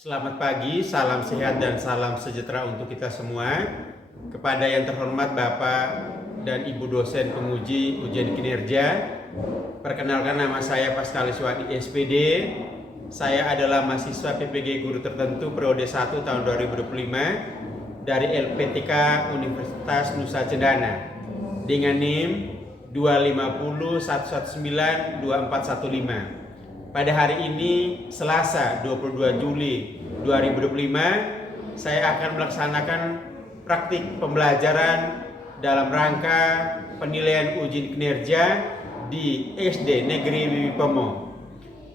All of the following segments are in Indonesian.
Selamat pagi, salam sehat dan salam sejahtera untuk kita semua. Kepada yang terhormat Bapak dan Ibu dosen penguji ujian kinerja, perkenalkan nama saya Pascalis Wadi SPD. Saya adalah mahasiswa PPG Guru Tertentu periode 1 tahun 2025 dari LPTK Universitas Nusa Cendana dengan NIM 25011924115. Pada hari ini, Selasa 22 Juli 2025, saya akan melaksanakan praktik pembelajaran dalam rangka penilaian ujian kinerja di SD Negeri Wiwi Pomo.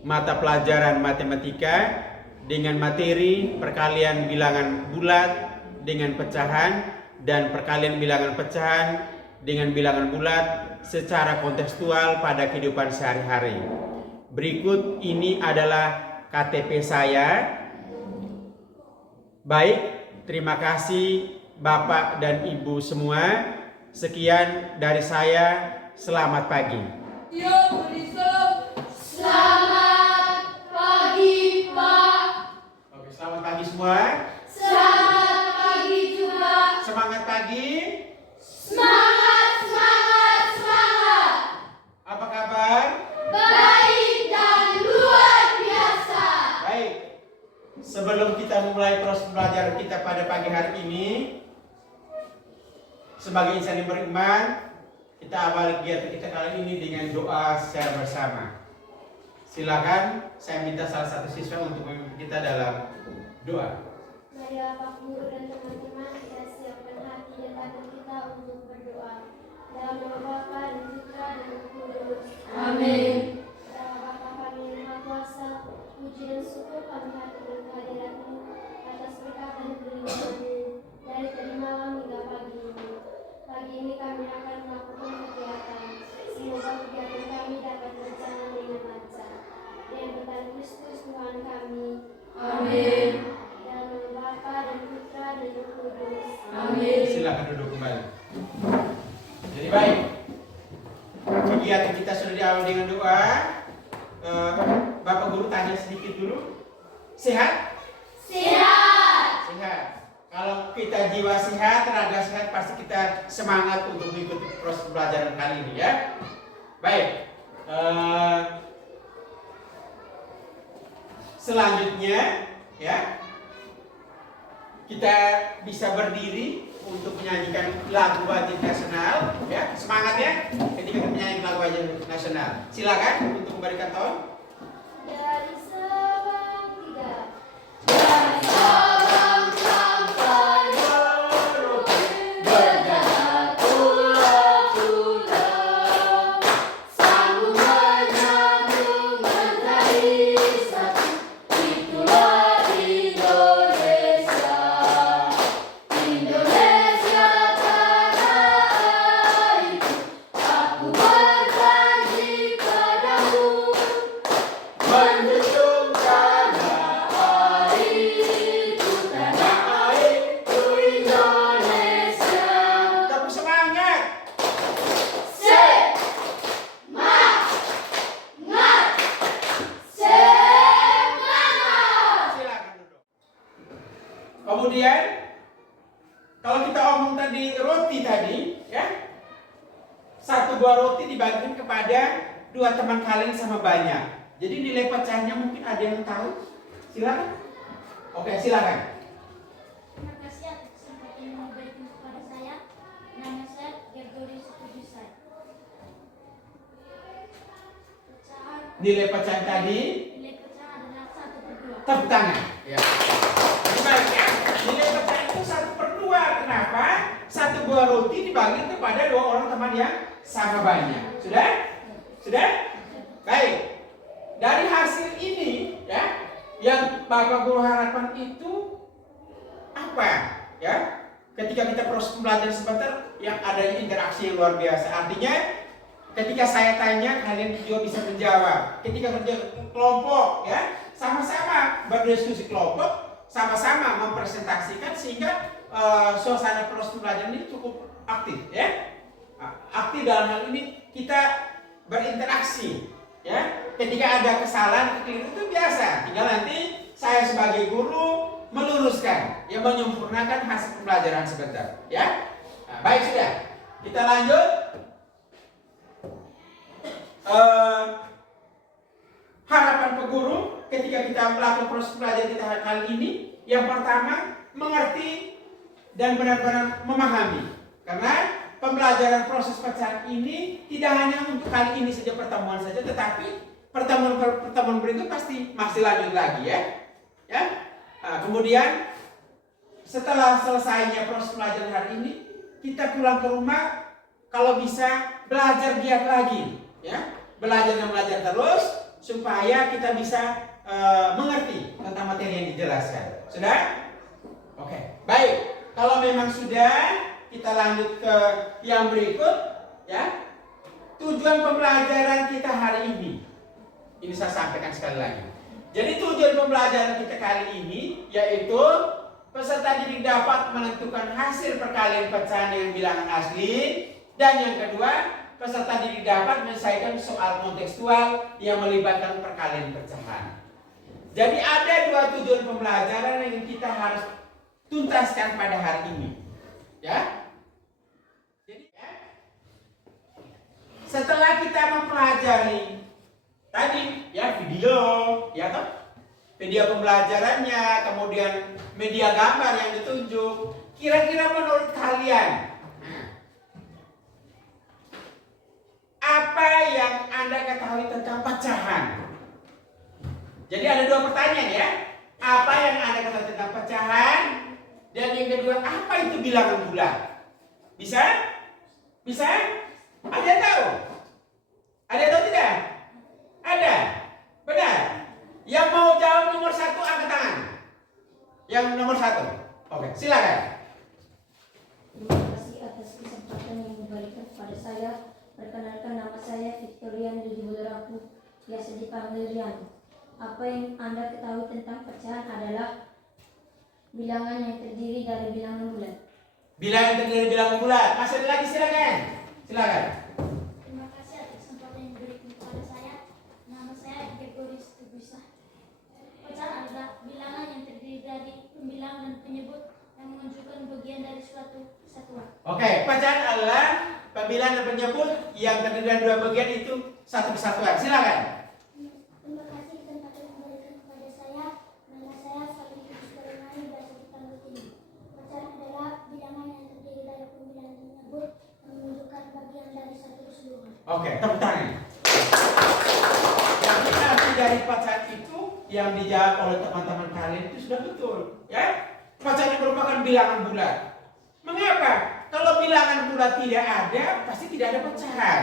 Mata pelajaran matematika dengan materi perkalian bilangan bulat dengan pecahan dan perkalian bilangan pecahan dengan bilangan bulat secara kontekstual pada kehidupan sehari-hari. Berikut ini adalah KTP saya. Baik, terima kasih Bapak dan Ibu semua. Sekian dari saya. Selamat pagi. Selamat pagi, Pak. Oke, selamat pagi semua. Selamat pagi juga. Semangat pagi. Semangat, semangat, semangat. Apa kabar? Baik dan luar biasa. Baik. Sebelum kita memulai proses belajar kita pada pagi hari ini, sebagai insan yang beriman, kita awali kegiatan kita kali ini dengan doa secara bersama. Silakan, saya minta salah satu siswa untuk memimpin kita dalam doa. Mari Bapak Guru dan teman-teman kita siapkan hati dan batin kita untuk berdoa. Dalam nama Bapa dan Putra dan Roh Kudus. Amin. Dalam Bapa kami yang Maha Kuasa, puji dan syukur kami haturkan kehadirat-Mu atas berkat dan perlindungan-Mu dari tadi malam hingga pagi ini. Pagi ini kami akan melakukan kegiatan. Semoga kegiatan kami dapat berjalan dengan lancar. Dengan berkat Kristus Tuhan kami. Amin. Dalam nama Bapa dan Putra dan Roh Kudus. Amin. Silakan duduk kembali. Jadi baik, kegiatan kita sudah diawali dengan doa. Bapak Guru tanya sedikit dulu. Sehat? Sehat. Sehat. Kalau kita jiwa sehat, raga sehat, pasti kita semangat untuk mengikuti proses pembelajaran kali ini ya. Baik. Selanjutnya ya, kita bisa berdiri untuk menyanyikan lagu wajib nasional ya. Semangat ya ketika kita menyanyikan lagu wajib nasional. Silakan untuk memberikan tone. Dari Sabang 3. Dari Sabang sampai Merauke, berjalan pulau-pulau, sanggup menyambung mentari satu, itulah Indonesia. Indonesia tanah airku, aku berjanji padamu, menjunjung tanah airku, tanah airku Indonesia. Tepuk semangat. Semangat, semangat. Silakan duduk. Kemudian kalau kita omong tadi roti tadi ya, satu buah roti dibagikan kepada dua teman kalian sama banyak. Jadi nilai pecahannya mungkin ada yang tahu? Silakan. Oke, silakan. Terima kasih atas kesempatan yang diberikan kepada saya. Nama saya Gregory Sutujusai. Pecahan Nilai pecahan tadi nilai pecahan adalah 1/2. tepuk tangan. Ya. Jadi baik ya. Nilai pecahan itu 1/2. Kenapa? Satu buah roti dibagi kepada dua orang teman yang sama banyak. Sudah? Sudah? Baik. Dari hasil ini ya, yang Bapak Guru harapkan itu apa? Ya. Ketika kita proses pembelajaran sebentar yang adanya interaksi yang luar biasa. Artinya ketika saya tanya kalian juga bisa menjawab. Ketika kerja kelompok ya, sama-sama berdiskusi kelompok, sama-sama mempresentasikan sehingga suasana proses pembelajaran ini cukup aktif ya. Aktif dalam hal ini kita berinteraksi ya. Ketika ada kesalahan, kekeliruan itu biasa. Tinggal nanti saya sebagai guru meluruskan, yang menyempurnakan hasil pembelajaran sebentar, ya. Nah, baik sudah, kita lanjut. Harapan peguru ketika kita melakukan proses pembelajaran kita kali ini, yang pertama mengerti dan benar-benar memahami, karena pembelajaran proses pecahan ini tidak hanya untuk kali ini saja pertemuan saja, tetapi pertemuan berikut pasti masih lanjut lagi, ya. Nah, kemudian setelah selesainya proses pelajaran hari ini, kita pulang ke rumah kalau bisa belajar giat lagi, ya. Belajar dan belajar terus supaya kita bisa mengerti tentang materi yang dijelaskan. Sudah? Oke, baik. Kalau memang sudah, kita lanjut ke yang berikut, ya. Tujuan pembelajaran kita hari ini. Ini saya sampaikan sekali lagi. Jadi tujuan pembelajaran kita kali ini yaitu peserta didik dapat menentukan hasil perkalian pecahan dengan bilangan asli, dan yang kedua, peserta didik dapat menyelesaikan soal kontekstual yang melibatkan perkalian pecahan. Jadi ada dua tujuan pembelajaran yang kita harus tuntaskan pada hari ini, ya. Jadi, ya, setelah kita mempelajari tadi, ya, video, ya toh, video pembelajarannya, kemudian media gambar yang ditunjuk, kira-kira menurut kalian apa yang Anda ketahui tentang pecahan? Jadi ada dua pertanyaan, ya. Apa yang Anda ketahui tentang pecahan? Dan yang kedua, apa itu bilangan bulat? Bisa? Bisa? Ada yang tahu? Ada yang tahu tidak? Ada? Benar? Yang mau jawab nomor 1 angkat tangan. Yang nomor 1. Oke, silakan. Terima kasih atas kesempatan yang diberikan kepada saya. Perkenalkan, nama saya Victorian Dudi Bularapu, biasa dipanggil Rian. Apa yang Anda ketahui tentang pecahan adalah bilangan yang terdiri dari bilangan bulat. Bilangan yang terdiri dari bilangan bulat. Masih ada lagi, silakan. Silakan. Terima kasih atas kesempatan yang diberikan kepada saya. Nama saya Gregory Stubisa. Pecahan adalah bilangan yang terdiri dari pembilang dan penyebut yang menunjukkan bagian dari suatu kesatuan. Oke, pecahan adalah pembilang dan penyebut yang terdiri dari dua bagian itu satu kesatuan. Silakan. Terima kasih kesempatan yang diberikan kepada saya. Nama saya Salim Ismail, biasa dipanggil Tini. Pecahan adalah bilangan yang terdiri dari pembilang dan penyebut yang menunjukkan bagian dari satu keseluruhan. Oke, tepuk tangan. Yang arti dari pecahan itu yang dijawab oleh teman-teman kalian itu sudah betul, ya. Pecahan merupakan bilangan bulat. Mengapa? Kalau bilangan bulat tidak ada, pasti tidak ada pecahan,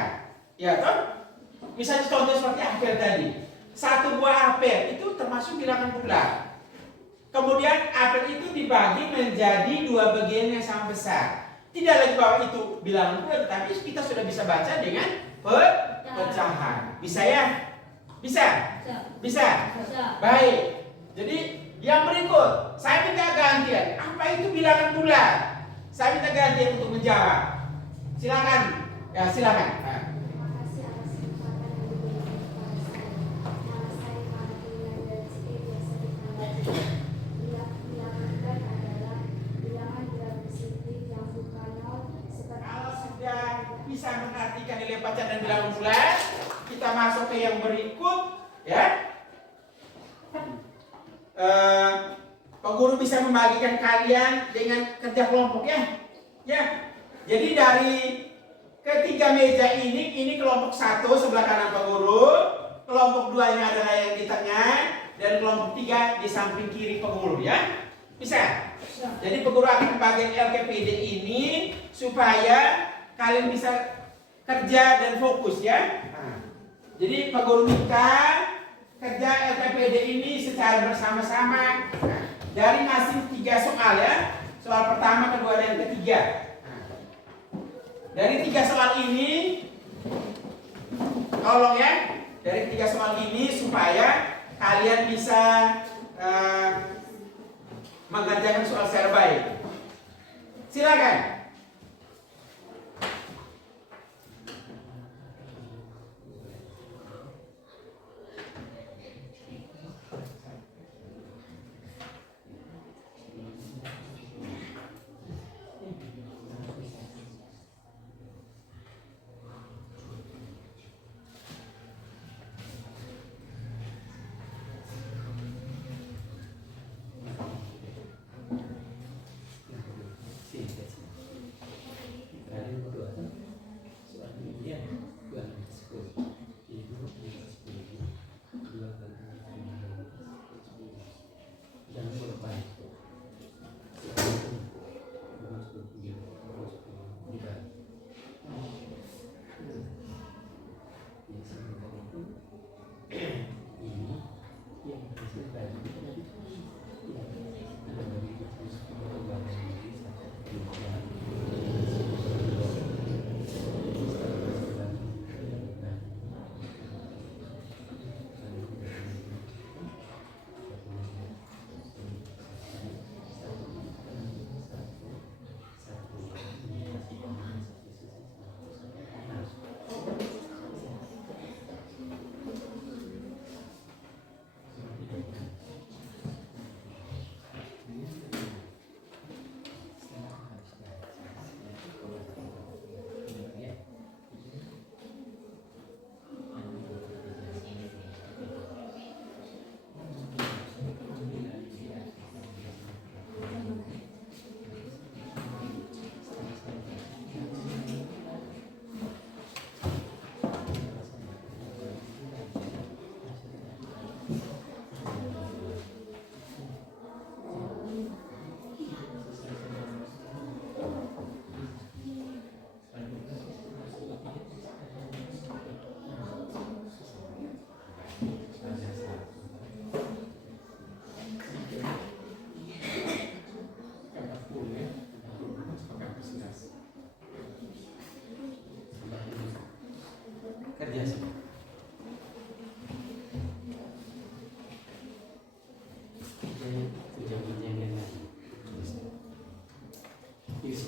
ya toh? Misalnya contoh seperti apel tadi, satu buah apel itu termasuk bilangan bulat. Kemudian apel itu dibagi menjadi dua bagian yang sama besar. Tidak lagi bahwa itu bilangan bulat, tapi kita sudah bisa baca dengan pecahan. Bisa ya? Bisa? Bisa? Baik. Jadi yang berikut, saya minta gantian. Apa itu bilangan bulat? Saya minta gantian untuk menjawab. Silakan. Ya, silakan. Nah. Terima kasih atas kesempatan yang diberikan kepada saya. Nama saya Martina dan Siti, biasa dipanggil. Bilangan bulat adalah bilangan bulat positif yang bukan nol seperti. Kalau sudah bisa mengartikan nilai pecahan dan bilangan bulat, kita masuk ke yang berikut, ya. Guru bisa membagikan kalian dengan kerja kelompok, ya. Ya. Jadi dari ketiga meja ini kelompok 1 sebelah kanan Pak Guru, kelompok 2-nya adalah yang di tengah, dan kelompok 3 di samping kiri Pak Guru, ya. Bisa? Jadi Pak Guru akan membagikan LKPD ini supaya kalian bisa kerja dan fokus, ya. Nah, jadi Pak Guru minta kerja LKPD ini secara bersama-sama. Nah, dari masing 3 soal, ya. Soal pertama, kedua, dan ketiga. Nah, dari 3 soal ini, tolong ya, dari 3 soal ini supaya kalian bisa mengerjakan soal secara baik. Silakan.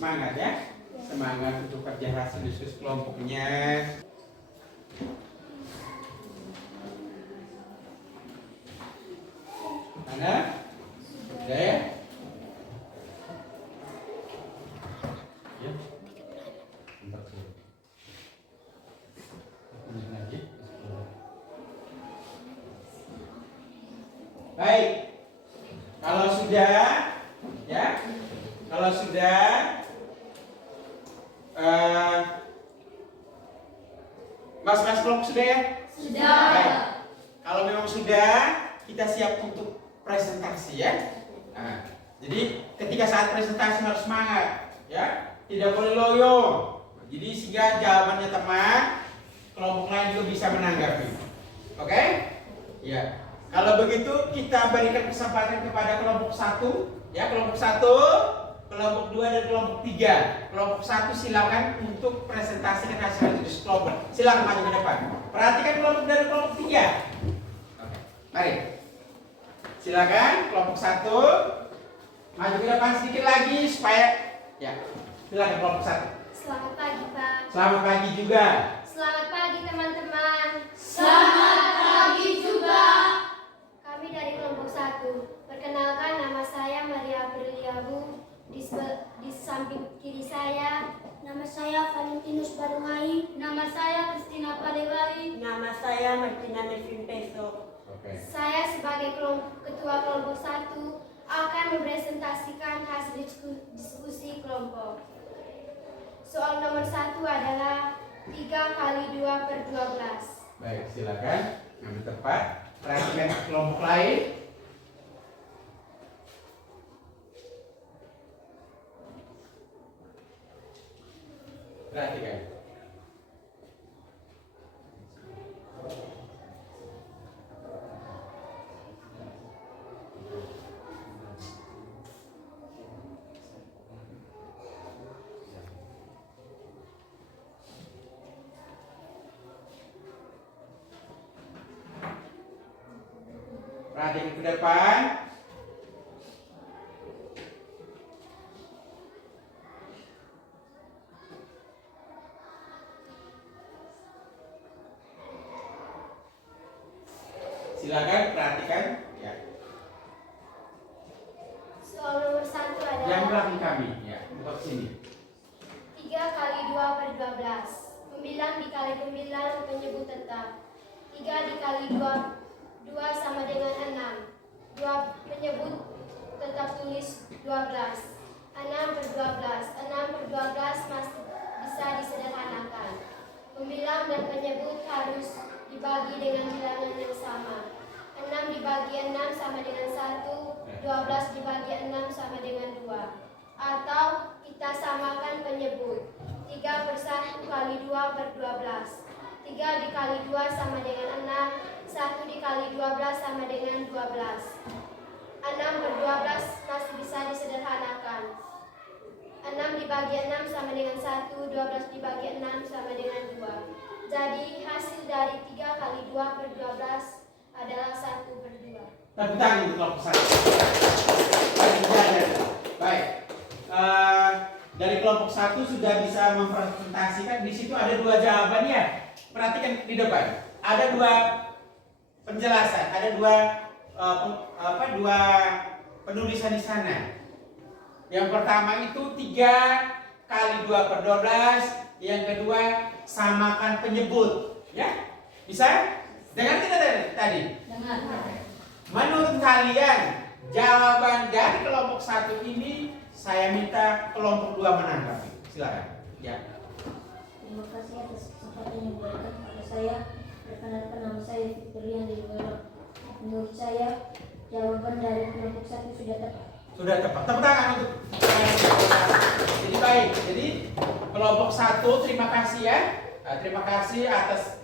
semangat ya. Semangat untuk kerja hasil diskusi kelompoknya. Mana? Sudah ya? Ya. Baik. Kalau sudah, ya. Kalau sudah, mas-mas kelompok sudah ya? Sudah. Baik. Kalau memang sudah, kita siap untuk presentasi ya. Nah, jadi ketika saat presentasi harus semangat, ya. Tidak boleh loyo. Jadi sehingga jawabannya teman, kelompok lain juga bisa menanggapi. Oke? Ya. Kalau begitu kita berikan kesempatan kepada kelompok 1, ya, kelompok 1, kelompok 2 dan kelompok 3. Kelompok 1 silakan untuk presentasikan hasil diskusi kelompok. Silakan maju ke depan. Perhatikan kelompok dari kelompok 3. Oke. Mari. Silakan kelompok 1 maju ke depan sedikit lagi supaya ya. Silakan kelompok 1. Selamat pagi, Pak. Selamat pagi juga. Selamat pagi, teman-teman. Selamat pagi juga. Kami dari kelompok 1. Perkenalkan, nama saya Maria Apriliabu. Di samping kiri saya, Nama saya Valentinus Barungai. Nama saya Kristina Palewali. Nama saya Martina Melvin Peso. Oke. saya sebagai ketua kelompok 1 akan mempresentasikan hasil diskusi kelompok. Soal nomor 1 adalah 3 kali 2 per 12. Baik, silakan ambil tempat. Perhatikan kelompok lain. Perhatikan. Perhatikan ke depan. Silakan perhatikan ya. Soal nomor 1 Yang adalah belakang kami ya, untuk sini. 3 kali 2 per 12. Pembilang dikali pembilang penyebut tetap. 3 dikali 2 sama dengan 6. 2 penyebut tetap tulis 12. 6 per 12. 6 per 12 masih bisa disederhanakan. Pembilang dan penyebut harus dibagi dengan bilangan yang sama. 6 dibagi 6 sama dengan 1. 12 dibagi 6 sama dengan 2. Atau kita samakan penyebut. 3 per 1 kali 2 per 12. 3 dikali 2 sama dengan 6. 1 dikali 12 sama dengan 12. 6 per 12 masih bisa disederhanakan. 6 dibagi 6 sama dengan 1. 12 dibagi 6 sama dengan 2. Jadi hasil dari 3 kali 2 per 12 adalah 1 per 2. Tepuk tangan untuk kelompok 1. Baik. Dari kelompok 1 sudah bisa mempresentasikan. Di situ ada 2 jawaban ya. Perhatikan di depan. Ada 2 penjelasan. Ada 2 penulisan di sana. Yang pertama itu 3 kali 2 per 12. Yang kedua samakan penyebut. Ya, bisa? Dengar kita tadi? Dengar. Menurut kalian jawaban dari kelompok 1 ini saya minta kelompok 2 menanggapi. Silakan. Ya. Terima kasih atas kesempatan yang diberikan kepada saya. Perkenalkan, nama saya Fitrian Dewa. Menurut saya jawaban dari kelompok 1 sudah tepat. Sudah tepat. Tepuk tangan untuk. Jadi baik. Jadi kelompok 1 terima kasih ya. Terima kasih atas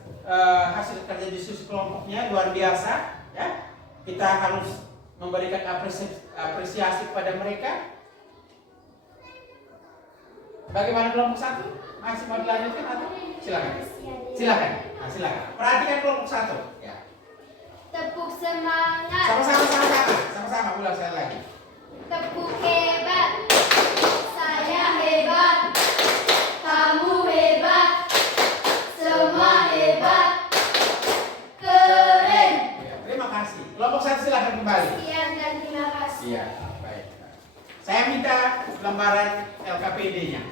hasil kerja diskusi kelompoknya luar biasa ya. Kita harus memberikan apresiasi kepada mereka. Bagaimana kelompok 1? Masih mau dilanjutkan atau silakan? Silakan. Nah, silakan. Perhatikan kelompok 1 ya. Tepuk semangat. Sama-sama ulang sekali lagi. Tepuk hebat. Saya hebat. Kelompok 1 silakan kembali. Sekian dan terima kasih. Iya, baik. Saya minta lembaran LKPD-nya.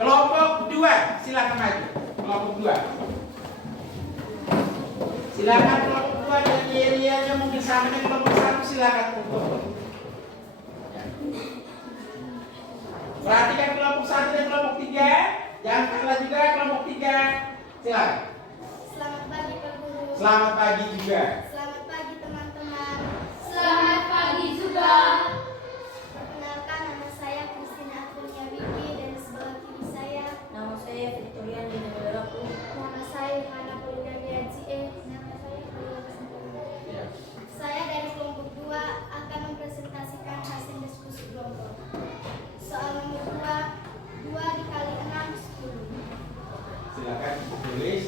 Kelompok 2 silakan maju. Kelompok 2. Silakan kelompok 2 dan yel-yelnya mungkin sama dengan kelompok 1 silakan untuk. Ya. Perhatikan kelompok 1 dan kelompok 3. Jangan kalah juga kelompok 3. Silakan. Selamat pagi Pak Guru. Selamat pagi juga. Selamat pagi teman-teman. Selamat pagi juga. Perkenalkan, nama saya Christina Aprilia Wiki dan di sebelah kiri saya. Nama saya Victoria Dina Beraku. Nama saya Hana Poligamia JE. Nama saya Maria Sempurna. Ya. Saya dari kelompok 2 akan mempresentasikan hasil diskusi kelompok. Soal nomor 2, 2 dikali 6 10. Silakan tulis.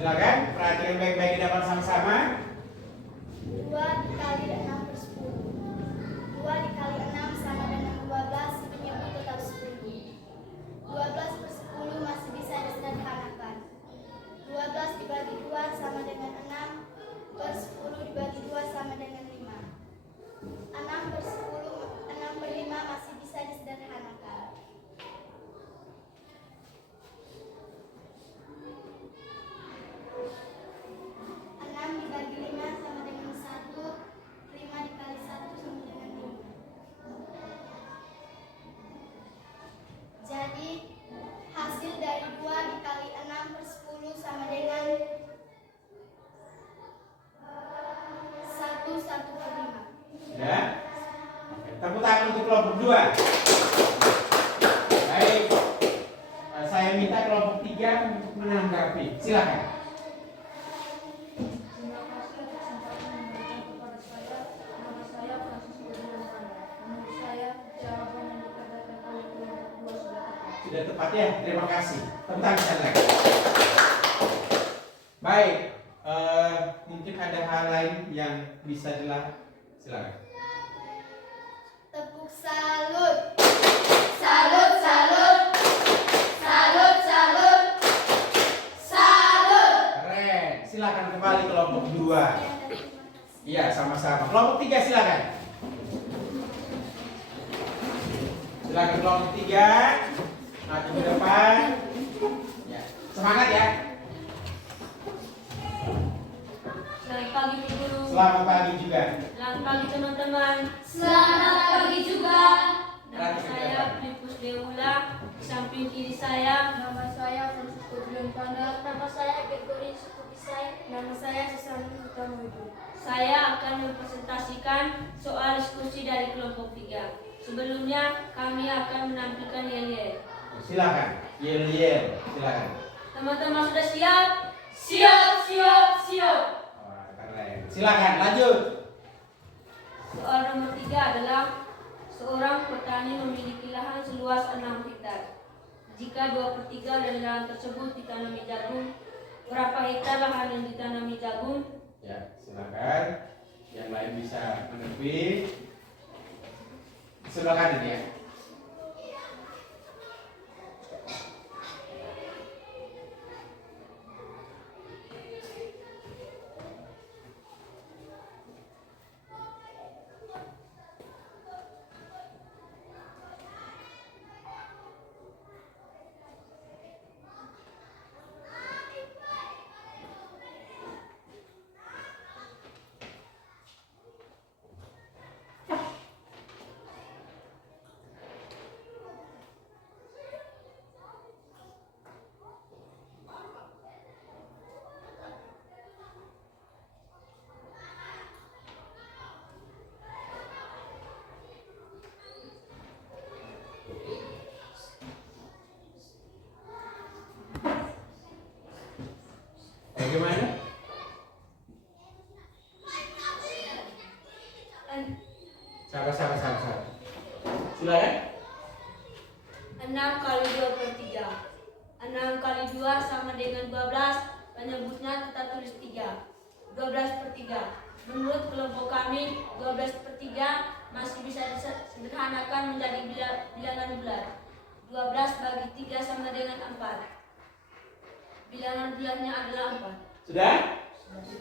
Silakan perhatikan baik-baik di depan sama-sama. 2 dikali 6 per 10. 2 dikali 6 sama dengan 12, menyebut tetap 10. 12 per 10 masih bisa disederhanakan. 12 dibagi 2 sama dengan 6, per 10 dibagi 2 sama dengan 5. 6 per 10, 6 per 5 masih bisa disederhanakan. 6 dibagi 5 sama dengan 1, 5 dikali 1 sama dengan 5. Jadi hasil dari 2 dikali 6 per 10 sama dengan 1 per 5. Ya. Tepuk tangan untuk kelompok 2. Baik. Saya minta kelompok 3 untuk menanggapi. Silakan. Terima kasih atas kesempatan yang diberikan kepada saya. Nama saya Francisco Dinomana. Menurut saya, jawaban yang dikatakan oleh kelompok 2 sudah tepat. Sudah tepat ya. Terima kasih. Tepuk tangan sekali lagi. Baik. Mungkin ada hal lain yang bisa dilakukan. Silakan. Tepuk salut. Salut, salut. Salut, salut. Salut. Keren. Silakan kembali kelompok 2. Sekian dan terima kasih. Iya, sama-sama. Kelompok 3 silakan. Silakan kelompok 3. Maju ke depan. Ya. Semangat ya. Selamat pagi Bu Guru. Selamat pagi juga. Selamat pagi teman-teman. Selamat pagi juga. Nama saya Filipus Deula. Di samping kiri saya. Nama saya Francisco Dinomana. Nama saya Gregory Sukupisai. Nama saya Susan Hutamudu. Saya akan mempresentasikan soal diskusi dari kelompok 3. Sebelumnya kami akan menampilkan yel-yel. Silakan. Yel-yel. Silakan. Teman-teman sudah siap? Siap, siap, siap. Wah, keren. Silakan lanjut. Soal nomor 3 adalah seorang petani memiliki lahan seluas 6 hektar. Jika 2/3 dari lahan tersebut ditanami jagung, berapa hektar lahan yang ditanami jagung? Ya, silakan. Yang lain bisa menepi. Sebelah kanan ya. dengan 12, penyebutnya kita tulis 3. 12/3. Menurut kelompok kami, 12/3 masih bisa disederhanakan menjadi bilangan bulat. 12 bagi 3 sama dengan 4. Bilangan bulatnya adalah 4. Sudah?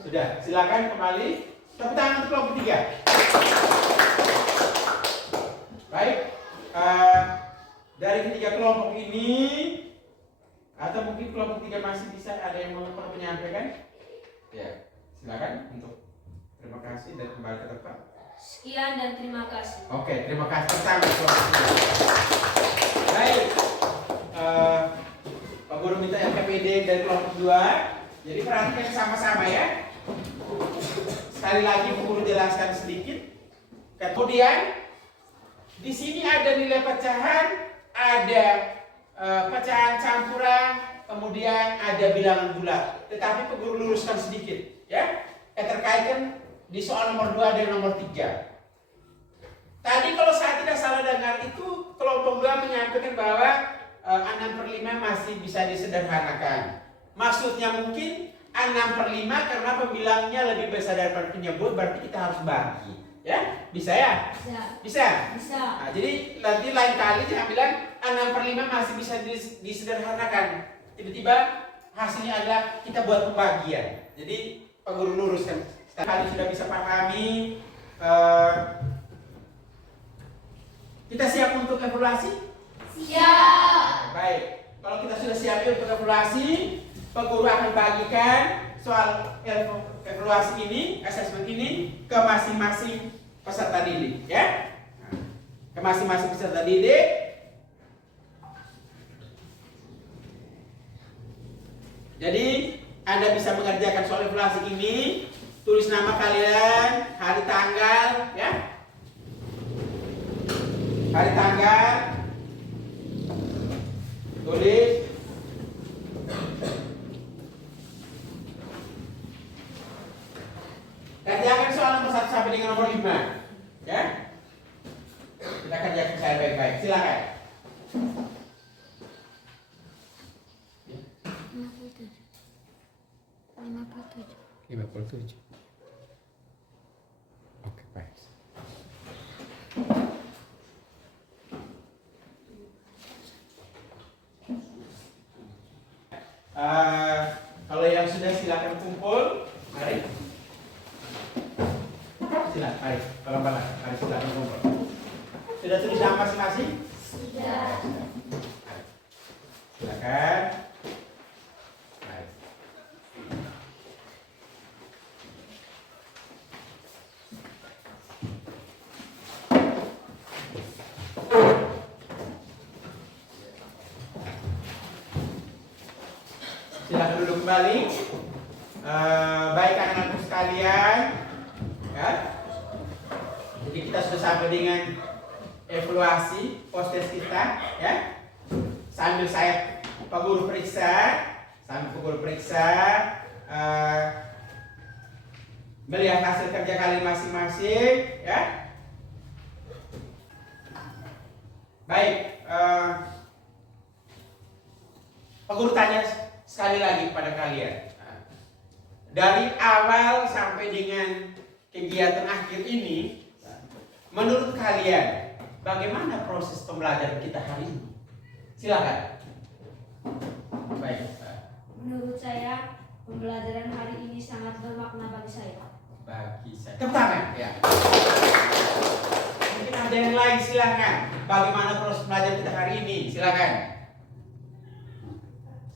Sudah. Silakan kembali. Tepuk tangan untuk kelompok 3. Baik. Dari ketiga kelompok ini, atau mungkin kelompok 3 masih bisa ada yang mau menyampaikan? Ya, silakan untuk terima kasih dan kembali ke tempat. Sekian dan terima kasih. Oke, terima kasih pertama kelompok 3. Baik. Pak Guru minta LKPD dari kelompok 2. Jadi perhatikan sama-sama ya. Sekali lagi Pak Guru jelaskan sedikit. Kemudian di sini ada nilai pecahan, ada pecahan campuran, kemudian ada bilangan bulat. Tetapi Pak Guru luruskan sedikit ya. Keterkaitan di soal nomor 2 dan nomor 3. Tadi kalau saya tidak salah dengar itu kelompok 2 menyampaikan bahwa 6/5 masih bisa disederhanakan. Maksudnya mungkin 6/5 karena pembilangnya lebih besar daripada penyebut, berarti kita harus bagi. Ya? Bisa ya? Bisa. Bisa? Bisa. Nah, jadi nanti lain kali jangan bilang 6/5 masih bisa disederhanakan. Tiba-tiba hasilnya adalah kita buat pembagian. Jadi Pak Guru luruskan. Kali sudah bisa pahami, kita siap untuk evaluasi? Siap. Baik, kalau kita sudah siap untuk evaluasi, Pak Guru akan bagikan soal evaluasi ini, asesmen ini ke masing-masing peserta didik, ya. Ke masing-masing peserta didik. Jadi Anda bisa mengerjakan soal evaluasi ini, tulis nama kalian, hari tanggal, ya. Hari tanggal, tulis. Kerjakan soal nomor 1 sampai dengan nomor 5, ya. Kita kerjakan saya baik-baik. Silakan. 57. Oke, baik. Kalau yang sudah silakan kumpul, mari. Silakan, mari. Pelan-pelan, mari silakan kumpul. Sudah tulis nama masing-masing? Sudah. Silakan. Mari. Silakan duduk kembali. Baik anak-anakku sekalian, ya. Jadi kita sudah sampai dengan evaluasi post-test kita, ya. Sambil saya Pak Guru periksa, melihat hasil kerja kalian masing-masing, ya. Baik, Pak Guru tanya sekali lagi kepada kalian. Dari awal sampai dengan kegiatan akhir ini, menurut kalian bagaimana proses pembelajaran kita hari ini? Silakan. Baik. Menurut saya, pembelajaran hari ini sangat bermakna bagi saya. Bagi saya. Tepuk tangan. Ya. Mungkin ada yang lain, silakan. Bagaimana proses pembelajaran kita hari ini? Silakan.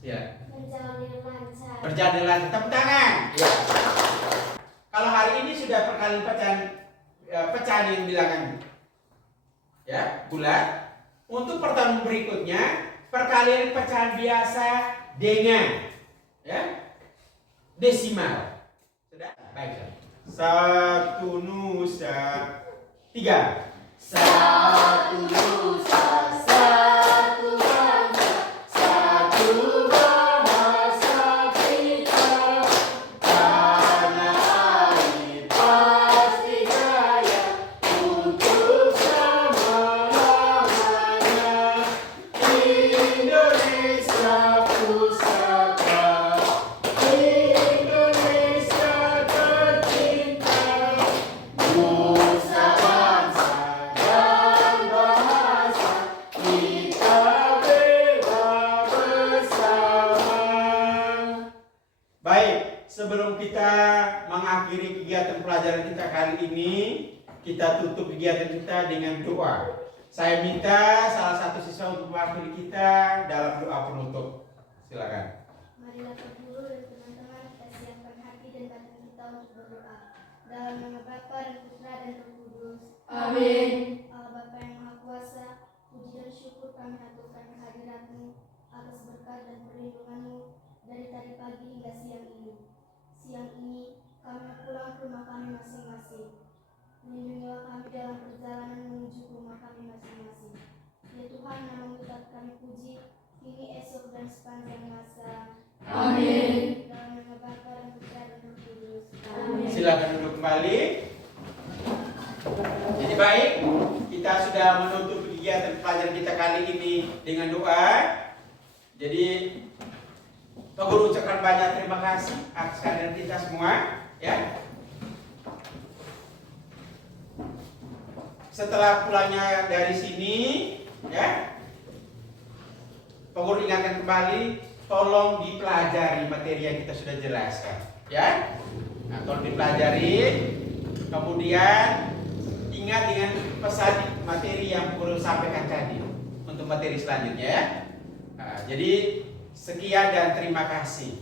Silakan. Berjalan dengan lancar. Berjalan dengan tepuk tangan. Ya. Kalau hari ini sudah perkalian pecahan yang bilangan, ya, bulat. Untuk pertemuan berikutnya, perkalian pecahan biasa dengan, ya, desimal. Sudah? Baik. 1 Nusa 3. 1 Nusa, 1 bangsa, 1 bahasa kita. Tanah air pasti jaya untuk selama-lamanya. Indonesia pusaka Baik, sebelum kita mengakhiri kegiatan pelajaran kita kali ini, kita tutup kegiatan kita dengan doa. Saya minta salah satu siswa untuk mewakili kita dalam doa penutup. Silakan. Marilah Pak Guru dan teman-teman kita siapkan hati dan batin kita untuk berdoa. Dalam nama Bapa dan Putra dan Roh Kudus. Amin. Allah Bapa yang Maha Kuasa, puji dan syukur kami haturkan kehadirat-Mu atas berkat dan perlindungan-Mu dari tadi pagi hingga siang ini. Siang ini kami pulang ke rumah kami masing-masing. Lindungilah kami dalam perjalanan menuju ke rumah kami masing-masing. Ya Tuhan, nama-Mu tetap kami puji, kini, esok, dan sepanjang masa. Amin. Dalam nama Bapa dan Putra dan Roh Kudus. Amin. Silakan duduk kembali. Jadi baik, kita sudah menutup kegiatan pelajaran kita kali ini dengan doa. Jadi Pak Guru ucapkan banyak terima kasih atas kehadiran kita semua, ya. Setelah pulangnya dari sini, ya, Pak Guru ingatkan kembali, tolong dipelajari materi yang kita sudah jelaskan, ya. Nah, tolong dipelajari, kemudian ingat dengan pesan materi yang Guru sampaikan tadi untuk materi selanjutnya, ya. Nah, jadi sekian dan terima kasih.